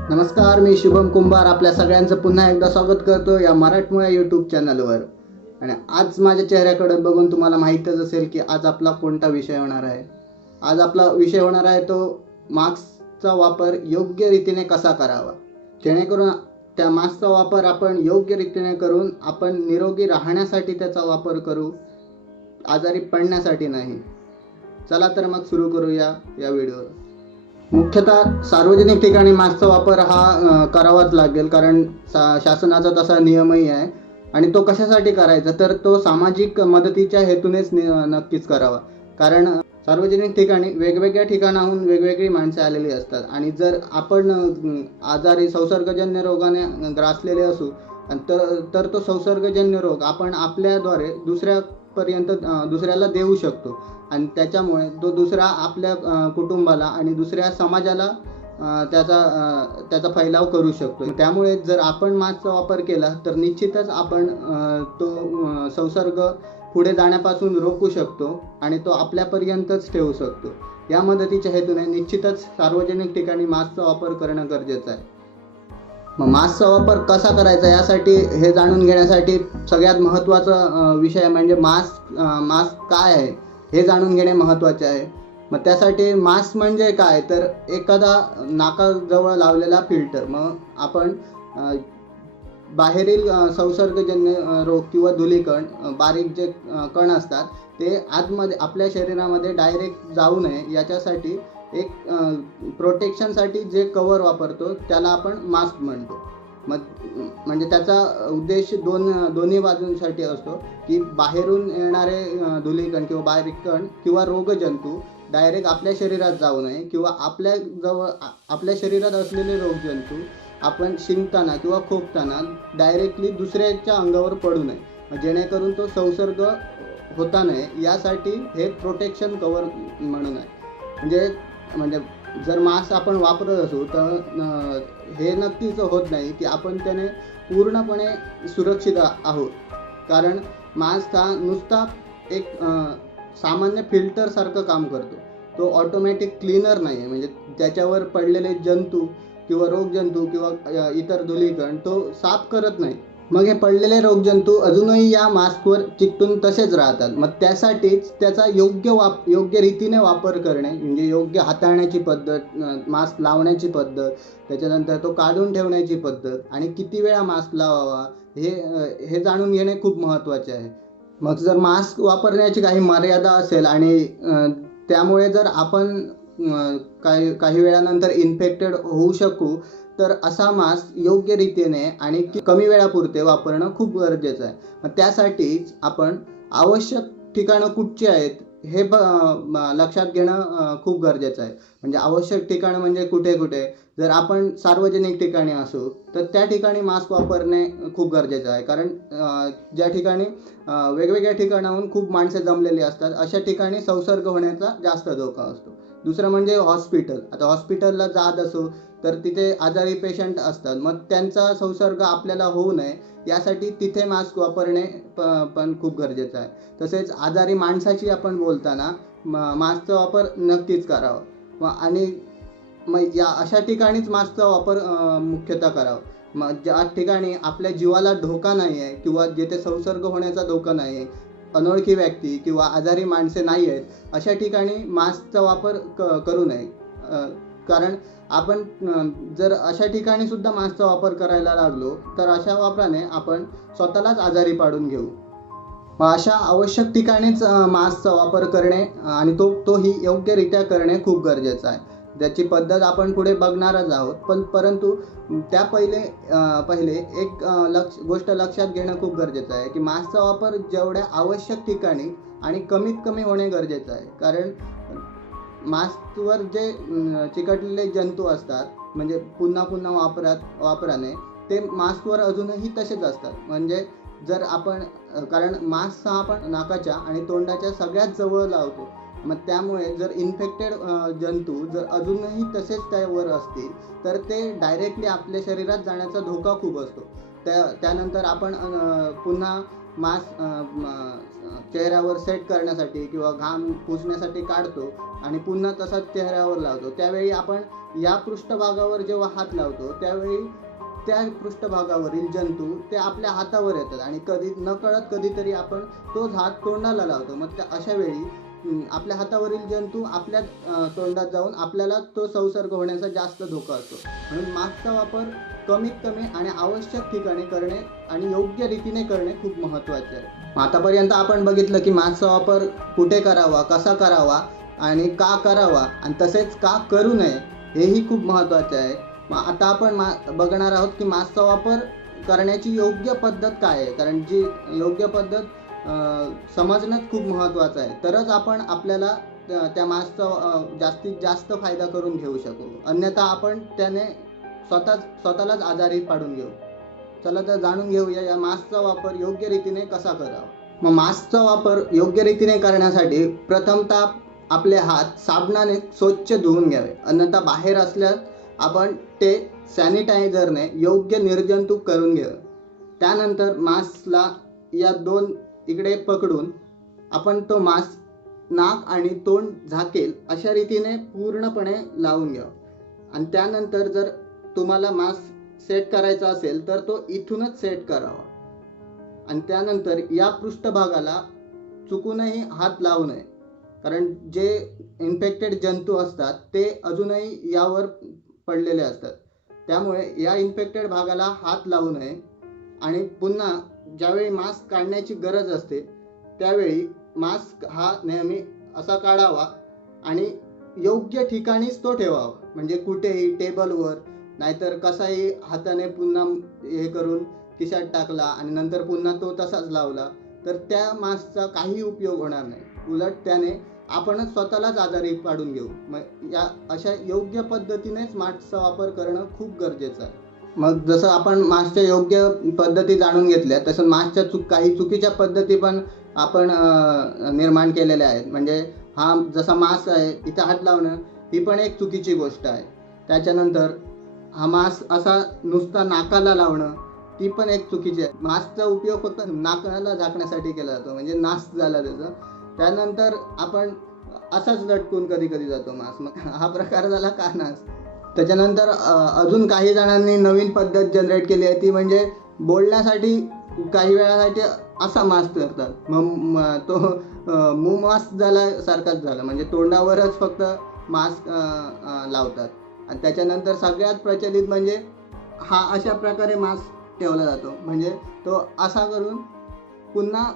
नमस्कार, मी शुभम कुंभार आपल्या सगळ्यांचं पुन्हा एकदा स्वागत करतो या मराठमोळ्या यूट्यूब चॅनलवर. आणि आज माझ्या चेहऱ्याकडे बघून तुम्हाला माहीतच असेल की आज आपला कोणता विषय होणार आहे. आज आपला विषय होणार आहे तो मास्कचा वापर योग्य रीतीने कसा करावा, जेणेकरून त्या मास्कचा वापर आपण योग्य रीतीने करून आपण निरोगी राहण्यासाठी त्याचा वापर करू, आजारी पडण्यासाठी नाही. चला तर मग सुरू करूया या व्हिडिओ. मुख्यतः सार्वजनिक ठिकाणी मास्कचा वापर हा करावाच लागेल, कारण शासनाचा तसा नियमही आहे. आणि तो कशासाठी करायचा, तर तो सामाजिक मदतीच्या हेतूनेच नक्कीच करावा. कारण सार्वजनिक ठिकाणी वेगवेगळ्या ठिकाणाहून वेगवेगळी माणसे आलेली असतात आणि जर आपण आजारी संसर्गजन्य रोगाने ग्रासलेले असू तर तो संसर्गजन्य रोग आपण आपल्याद्वारे दुसऱ्याला देऊ शकतो आणि त्याच्यामुळे तो दुसरा आपल्या कुटुंबाला आणि दुसऱ्या समाजाला त्याचा फैलाव करू शकतो. त्यामुळे जर आपण मास्कचा वापर केला तर निश्चितच आपण तो संसर्ग पुढे जाण्यापासून रोखू शकतो आणि तो आपल्यापर्यंतच ठेवू शकतो. या मदतीच्या हेतूने निश्चितच सार्वजनिक ठिकाणी मास्कचा वापर करणं गरजेचं आहे. मग मास्कचा वापर कसा करायचा यासाठी हे जाणून घेण्यासाठी सगळ्यात महत्त्वाचा विषय म्हणजे मास्क काय आहे हे जाणून घेणे महत्त्वाचे आहे. मग त्यासाठी मास्क म्हणजे काय, तर एखादा नाकाजवळ लावलेला फिल्टर. मग आपण बाहेरील संसर्गजन्य रोग किंवा धुलीकण बारीक जे कण असतात ते आतमध्ये आपल्या शरीरामध्ये डायरेक्ट जाऊ नये याच्यासाठी एक प्रोटेक्शनसाठी जे कवर वापरतो त्याला आपण मास्क म्हणतो. मग म्हणजे त्याचा उद्देश दोन्ही बाजूंसाठी असतो की बाहेरून येणारे धुलीकण किंवा बारीक कण किंवा रोगजंतू डायरेक्ट आपल्या शरीरात जाऊ नये किंवा आपल्या शरीरात असलेले रोगजंतू आपण शिंकताना किंवा खोकताना डायरेक्टली दुसऱ्याच्या अंगावर पडू नये, जेणेकरून तो संसर्ग होता नये यासाठी हे प्रोटेक्शन कवर म्हणून आहे. म्हणजे जर मास्क आपण वापरत असू तर हे नक्कीच होत नाही की आपण त्याने पूर्णपणे सुरक्षित आहोत. कारण मास्क हा नुसता एक सामान्य फिल्टरसारखं काम करतो. तो ऑटोमॅटिक क्लीनर नाही आहे. म्हणजे त्याच्यावर पडलेले जंतू किंवा रोगजंतू किंवा इतर धुलीकण तो साफ करत नाही. मग हे पडलेले रोगजंतू अजूनही या मास्कवर चिकटून तसेच राहतात. मग त्यासाठीच त्याचा योग्य रीतीने वापर करणे, म्हणजे योग्य हाताळण्याची पद्धत, मास्क लावण्याची पद्धत, त्याच्यानंतर तो काढून ठेवण्याची पद्धत आणि किती वेळा मास्क लावावा हे जाणून घेणे खूप महत्त्वाचे आहे. मग जर मास्क वापरण्याची काही मर्यादा असेल आणि त्यामुळे जर आपण काही वेळानंतर इन्फेक्टेड होऊ शकू तर असा मास्क योग्य रीतीने आणि कमी वेळापुरते वापरणं खूप गरजेचं आहे. मग त्यासाठीच आपण आवश्यक ठिकाणं कुठची आहेत हे लक्षात घेणं खूप गरजेचं आहे. म्हणजे आवश्यक ठिकाणं म्हणजे कुठे जर आपण सार्वजनिक ठिकाणी असू तर त्या ठिकाणी मास्क वापरणे खूप गरजेचं आहे. कारण ज्या ठिकाणी वेगवेगळ्या ठिकाणाहून खूप माणसे जमलेली असतात अशा ठिकाणी संसर्ग होण्याचा जास्त धोका असतो. दुसरं म्हणजे हॉस्पिटल. आता हॉस्पिटलला जात असू तर तिथे आजारी पेशंट असतात, मग त्यांचा संसर्ग आपल्याला होऊ नये यासाठी तिथे मास्क वापरणे पण खूप गरजेचं आहे. तसेच आजारी माणसाची आपण बोलताना मास्कचा वापर नक्कीच करावा आणि मग या अशा ठिकाणीच मास्कचा वापर मुख्यतः करावा. मग ज्या ठिकाणी आपल्या जीवाला धोका नाही आहे किंवा जेथे संसर्ग होण्याचा धोका नाही आहे, अनोळखी व्यक्ती किंवा आजारी माणसे नाही आहेत अशा ठिकाणी मास्कचा वापर करू नये. कारण आपण जर अशा ठिकाणी सुद्धा मास्कचा वापर करायला लागलो तर अशा वापराने आपण स्वतःलाच आजारी पाडून घेऊ. अशा आवश्यक ठिकाणीच मास्कचा वापर करणे आणि तोही योग्यरित्या करणे खूप गरजेचं आहे. त्याची पद्धत आपण पुढे बघणारच आहोत, परंतु त्या पहिले एक गोष्ट लक्षात घेणं खूप गरजेचं आहे की मास्कचा वापर जेवढ्या आवश्यक ठिकाणी आणि कमीत कमी होणे गरजेचं आहे. कारण मास्कवर जे चिकटलेले जंतू असतात म्हणजे पुन्हा वापराने ते मास्कवर अजूनही तसेच असतात. म्हणजे जर आपण कारण मास्क हा आपण नाकाच्या आणि तोंडाच्या सगळ्यात जवळ लावतो, मग त्यामुळे जर इन्फेक्टेड जंतू जर अजूनही तसेच त्यावर असतील तर ते डायरेक्टली आपल्या शरीरात जाण्याचा धोका खूप असतो. त्यानंतर आपण पुन्हा मास्क चेहऱ्यावर सेट करण्यासाठी किंवा घाम पुसण्यासाठी काढतो आणि पुन्हा तसाच चेहऱ्यावर लावतो, त्यावेळी आपण या पृष्ठभागावर जेव्हा हात लावतो त्यावेळी त्या पृष्ठभागावरील जंतू ते आपल्या हातावर येतात आणि कधी नकळत कधीतरी आपण तोच हात तोंडाला लावतो. मग त्या अशा वेळी आपल्या हातावरील जंतू आपल्या तोंडात जाऊन आपल्याला तो संसर्ग होण्याचा जास्त धोका असतो. म्हणून मास्कचा वापर कमीत कमी आणि आवश्यक ठिकाणी करणे आणि योग्य रीतीने करणे खूप महत्त्वाचे आहे. आतापर्यंत आपण बघितलं की मास्कचा वापर कुठे करावा, कसा करावा आणि का करावा आणि तसेच का करू नये हेही खूप महत्त्वाचे आहे. मग आता आपण बघणार आहोत की मास्कचा वापर करण्याची योग्य पद्धत काय आहे, कारण जी योग्य पद्धत समजणं खूप महत्त्वाचं आहे. तरच आपण आपल्याला त्या मास्कचा जास्तीत जास्त फायदा करून घेऊ शकू, अन्यथा आपण त्याने स्वतःलाच आजारी पाडून घेऊ. चला तर जाणून घेऊया या मास्कचा वापर योग्य रीतीने कसा करावा. मग मास्कचा वापर योग्य रीतीने करण्यासाठी प्रथमतः आपले हात साबणाने स्वच्छ धुवून घ्यावे, अन्यथा बाहेर असल्यास आपण ते सॅनिटायझरने योग्य निर्जंतुक करून घ्यावे. त्यानंतर मास्कला या दोन इकडे पकडून आपण तो मास्क नाक आणि तोंड झाकेल अशा रीतीने पूर्णपणे लावून घ्यावा. आणि त्यानंतर जर तुम्हाला मास्क सेट करायचा असेल तर तो इथूनच सेट करावा. आणि त्यानंतर या पृष्ठभागाला चुकूनही हात लावू नये, कारण जे इन्फेक्टेड जंतू असतात ते अजूनही यावर पडलेले असतात. त्यामुळे या इन्फेक्टेड भागाला हात लावू नये. आणि पुन्हा ज्यावेळी मास्क काढण्याची गरज असते त्यावेळी मास्क हा नेहमी असा काढावा आणि योग्य ठिकाणीच तो ठेवावा, म्हणजे कुठेही टेबलवर, नाहीतर कसाही हाताने पुन्हा हे करून खिशात टाकला आणि नंतर पुन्हा तो तसाच लावला तर त्या मास्कचा काही उपयोग होणार नाही. उलट त्याने आपणच स्वतःलाच आजारी पाडून घेऊ. मग या अशा योग्य पद्धतीनेच मास्कचा वापर करणं खूप गरजेचं आहे. मग जसं आपण मास्कच्या योग्य पद्धती जाणून घेतल्या तसं मास्कच्या काही चुकीच्या पद्धती पण आपण निर्माण केलेल्या आहेत. म्हणजे हा जसा मास्क आहे इथं हात लावणं ही पण एक चुकीची गोष्ट आहे. त्याच्यानंतर हा मास्क असा नुसता नाकाला लावणं ती पण एक चुकीची आहे. मास्कचा उपयोग फक्त नाकाला झाकण्यासाठी केला जातो, म्हणजे नाक झाला त्याचं. त्यानंतर आपण असाच लटकून कधी कधी जातो मास्क, मग हा प्रकार झाला का नास. त्याच्यानंतर अजून काही जणांनी नवीन पद्धत जनरेट केली आहे, ती म्हणजे बोलण्यासाठी काही वेळासाठी असा मास्क करतात. मग तो मूव मास्क झाला सारखाच झाला, म्हणजे तोंडावरच फक्त मास्क लावतात. आणि त्याच्यानंतर सगळ्यात प्रचलित म्हणजे हा अशा प्रकारे मास्क ठेवला जातो, म्हणजे तो असा करून पुन्हा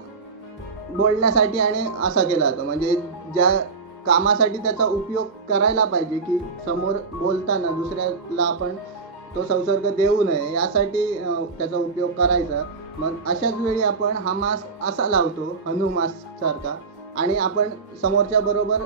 बोलण्यासाठी आणि असा केला जातो. म्हणजे ज्या कामासाठी त्याचा उपयोग करायला पाहिजे की समोर बोलताना दुसऱ्याला आपण तो संसर्ग देऊ नये यासाठी त्याचा उपयोग करायचा, मग अशाच वेळी आपण हा मास्क असा लावतो हनू मास्क सारखा आणि आपण समोरच्या बरोबर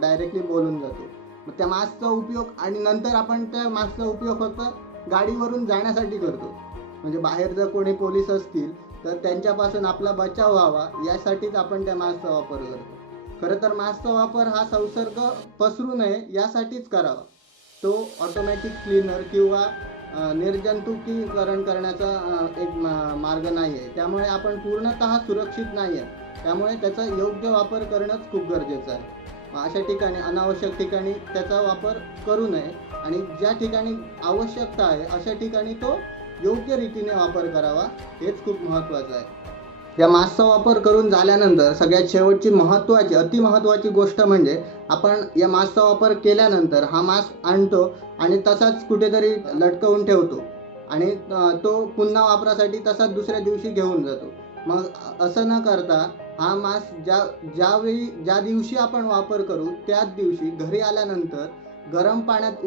डायरेक्टली बोलून जातो. मग त्या मास्कचा उपयोग आणि नंतर आपण त्या मास्कचा उपयोग फक्त गाडीवरून जाण्यासाठी करतो. म्हणजे बाहेर जर कोणी पोलीस असतील तर त्यांच्यापासून आपला बचाव व्हावा यासाठीच आपण त्या मास्कचा वापर करतो. खरं तर मास्कचा वापर हा संसर्ग पसरू नये यासाठीच करावा. तो ऑटोमॅटिक क्लीनर किंवा निर्जंतुकीकरण करण्याचा एक मार्ग नाही आहे. त्यामुळे आपण पूर्णतः सुरक्षित नाही आहे. त्यामुळे त्याचा योग्य वापर करणंच खूप गरजेचं आहे. अशा ठिकाणी अनावश्यक ठिकाणी त्याचा वापर करू नये आणि ज्या ठिकाणी आवश्यकता आहे अशा ठिकाणी तो योग्य रीतीने वापर करावा, हेच खूप महत्त्वाचं आहे. या मास्कचा वापर करून झाल्यानंतर सगळ्यात शेवटची अतिमहत्त्वाची गोष्ट म्हणजे आपण या मास्कचा वापर केल्यानंतर हा मास्क आणतो आणि तसाच कुठेतरी लटकवून ठेवतो आणि तो पुन्हा वापरासाठी तसाच दुसऱ्या दिवशी घेऊन जातो. मग असं न करता हा मास्क ज्या दिवशी आपण वापर करू त्याच दिवशी घरी आल्यानंतर गरम पाण्यात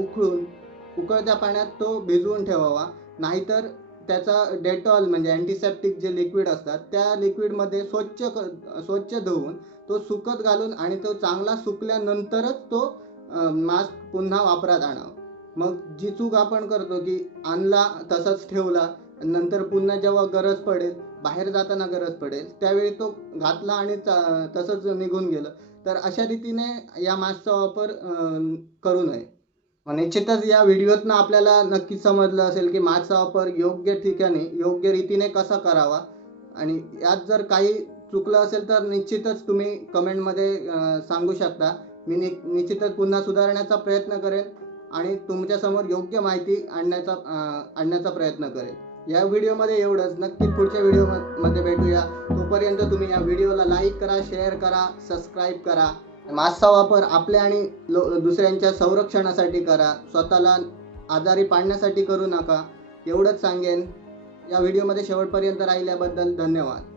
उकळत्या पाण्यात तो भिजवून ठेवावा. नाहीतर त्याचा डेटॉल म्हणजे अँटीसेप्टिक जे लिक्विड असतात त्या लिक्विडमध्ये स्वच्छ धुवून तो सुकत घालून आणि तो चांगला सुकल्यानंतरच तो मास्क पुन्हा वापरात आणावा. मग जी चूक आपण करतो की आणला तसाच ठेवला नंतर पुन्हा जेव्हा गरज पडेल, बाहेर जाताना गरज पडेल त्यावेळी तो घातला आणि तसंच निघून गेलं, तर अशा रीतीने या मास्कचा वापर करू नये. निश्चितच या व्हिडिओतनं आपल्याला नक्की समजलं असेल की मास्कचा वापर योग्य ठिकाणी योग्य रीतीने कसा करावा आणि यात जर काही चुकलं असेल तर निश्चितच तुम्ही कमेंटमध्ये सांगू शकता. मी निश्चितच पुन्हा सुधारण्याचा प्रयत्न करेन आणि तुमच्यासमोर योग्य माहिती आणण्याचा प्रयत्न करेन. या व्हिडिओमध्ये एवढंच. नक्की पुढच्या व्हिडिओमध्ये भेटूया. तोपर्यंत तुम्ही या व्हिडिओला लाईक करा, शेअर करा, सबस्क्राईब करा. मास्कचा वापर आपल्या आणि दुसऱ्यांच्या संरक्षणासाठी करा. स्वतःला आजारी पाडण्यासाठी करू नका. एवढंच सांगेन. या व्हिडिओमध्ये शेवटपर्यंत राहिल्याबद्दल धन्यवाद.